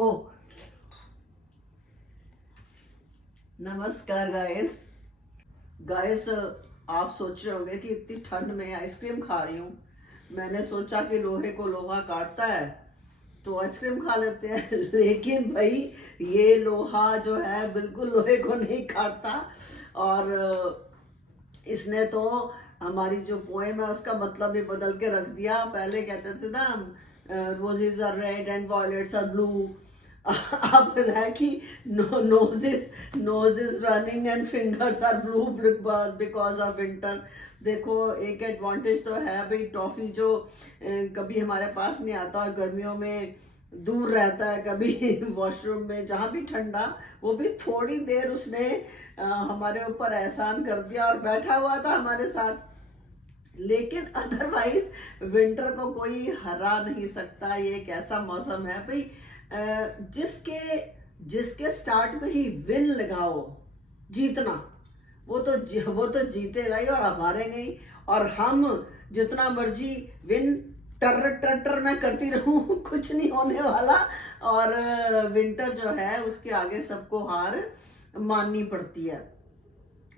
ओ नमस्कार guys. Guys, आप सोच रहे होंगे कि इतनी ठंड में आइसक्रीम खा रही हूँ। मैंने सोचा कि लोहे को लोहा काटता है तो आइसक्रीम खा लेते हैं लेकिन भाई ये लोहा जो है बिल्कुल लोहे को नहीं काटता। और इसने तो हमारी जो पोएम है उसका मतलब भी बदल के रख दिया। पहले कहते थे ना, roses are red and violets are blue. अब है कि nose is running and fingers are blue because of winter. देखो, एक एडवांटेज तो है भाई, टॉफी जो कभी हमारे पास नहीं आता और गर्मियों में दूर रहता है, कभी वॉशरूम में, जहाँ भी ठंडा, वो भी थोड़ी देर उसने हमारे ऊपर एहसान कर दिया और बैठा हुआ था हमारे साथ। लेकिन अदरवाइज विंटर को कोई हरा नहीं सकता। ये एक ऐसा मौसम है भाई, जिसके जिसके स्टार्ट में ही विन लगाओ, जीतना, वो तो जीतेगा ही और हारेंगे ही। और हम जितना मर्जी विन टर टर टर मैं करती रहूं कुछ नहीं होने वाला। और विंटर जो है उसके आगे सबको हार माननी पड़ती है।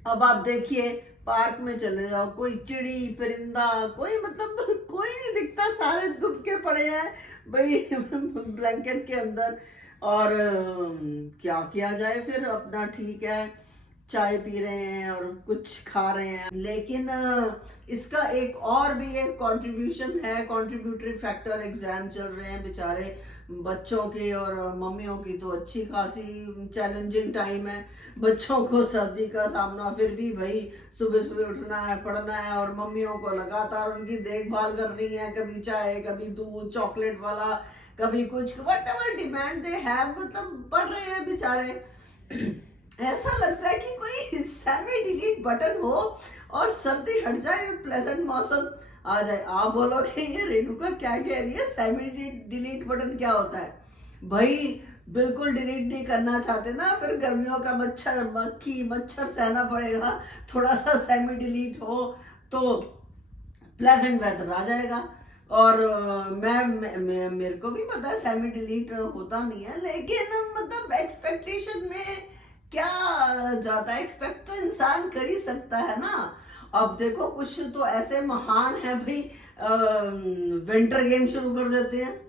अब आप देखिए, पार्क में चले जाओ, कोई चिड़ी परिंदा, कोई मतलब कोई नहीं दिखता, सारे दुबके पड़े हैं भाई ब्लैंकेट के अंदर। और क्या किया जाए फिर, अपना ठीक है, चाय पी रहे हैं और कुछ खा रहे हैं। लेकिन इसका एक और भी एक कंट्रीब्यूशन है, कंट्रीब्यूटरी फैक्टर। एग्जाम चल रहे हैं बेचारे बच्चों के और मम्मियों की तो अच्छी खासी चैलेंजिंग टाइम है। बच्चों को सर्दी का सामना, फिर भी भाई सुबह सुबह उठना है, पढ़ना है, और मम्मियों को लगातार उनकी देखभाल करनी है, कभी चाय, कभी दूध, चॉकलेट वाला, कभी कुछ, what ever demand they have, मतलब पढ़ रहे हैं बेचारे। ऐसा लगता है कि कोई सेमी डिलीट बटन हो और सर्दी हट जाए, प्लेजेंट मौसम आ जाए। आप बोलोगे ये रेणुका क्या कह रही है, सेमी डिलीट बटन क्या होता है? भाई बिल्कुल डिलीट नहीं करना चाहते ना, फिर गर्मियों का मच्छर मक्खी मच्छर सहना पड़ेगा। थोड़ा सा सेमी डिलीट हो तो प्लेजेंट वेदर आ जाएगा। और मेरे को भी पता है सेमी डिलीट होता नहीं है, लेकिन मतलब एक्सपेक्टेशन में क्या जाता है, एक्सपेक्ट तो इंसान कर ही सकता है ना। अब देखो, कुछ तो ऐसे महान है भाई, विंटर गेम शुरू कर देते हैं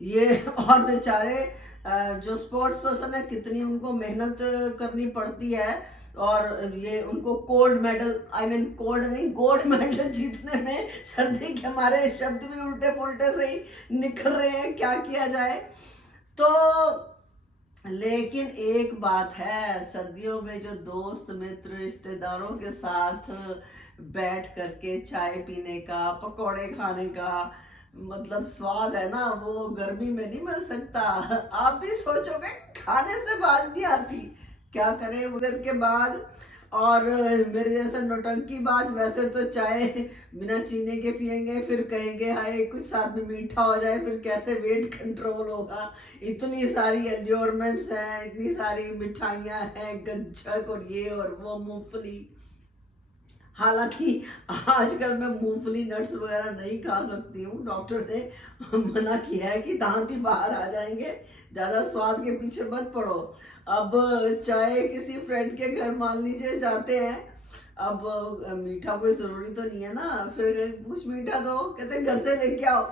ये और बेचारे जो स्पोर्ट्स पर्सन है, कितनी उनको मेहनत करनी पड़ती है। और ये उनको cold medal, I mean cold नहीं, गोल्ड मेडल जीतने में सर्दी के हमारे शब्द भी उल्टे पुल्टे से ही निकल रहे हैं, क्या किया जाए। तो लेकिन एक बात है, सर्दियों में जो दोस्त मित्र रिश्तेदारों के साथ बैठ करके चाय पीने का, पकौड़े खाने का मतलब स्वाद है ना, वो गर्मी में नहीं मिल सकता। आप भी सोचोगे खाने से बात नहीं आती, क्या करें उधर के बाद। और मेरे जैसा नौटंकी बाज वैसे तो चाय बिना चीनी के पियेंगे, फिर कहेंगे हाय कुछ साथ में मीठा हो जाए, फिर कैसे वेट कंट्रोल होगा। इतनी सारी एल्योरमेंट्स हैं, इतनी सारी मिठाइयाँ हैं, गज्जक और ये और वो, मूंगफली। हालांकि आजकल मैं मूंगफली नट्स वगैरह नहीं खा सकती हूँ, डॉक्टर ने मना किया है कि दांत ही बाहर आ जाएंगे, ज़्यादा स्वाद के पीछे मत पड़ो। अब चाहे किसी फ्रेंड के घर मान लीजिए जाते हैं, अब मीठा कोई ज़रूरी तो नहीं है ना, फिर कुछ मीठा दो, कहते घर से लेके आओ,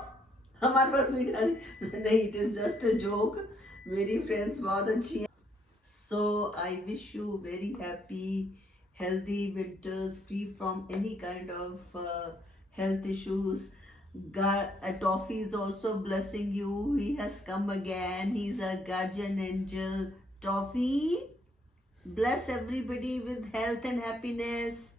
हमारे पास मीठा नहीं, it is just a joke. मेरी फ्रेंड्स बहुत अच्छी हैं। So I wish you very happy, healthy winters, free from any kind of health issues. God, Toffee is also blessing you. He has come again. He's a guardian angel. Toffee, bless everybody with health and happiness.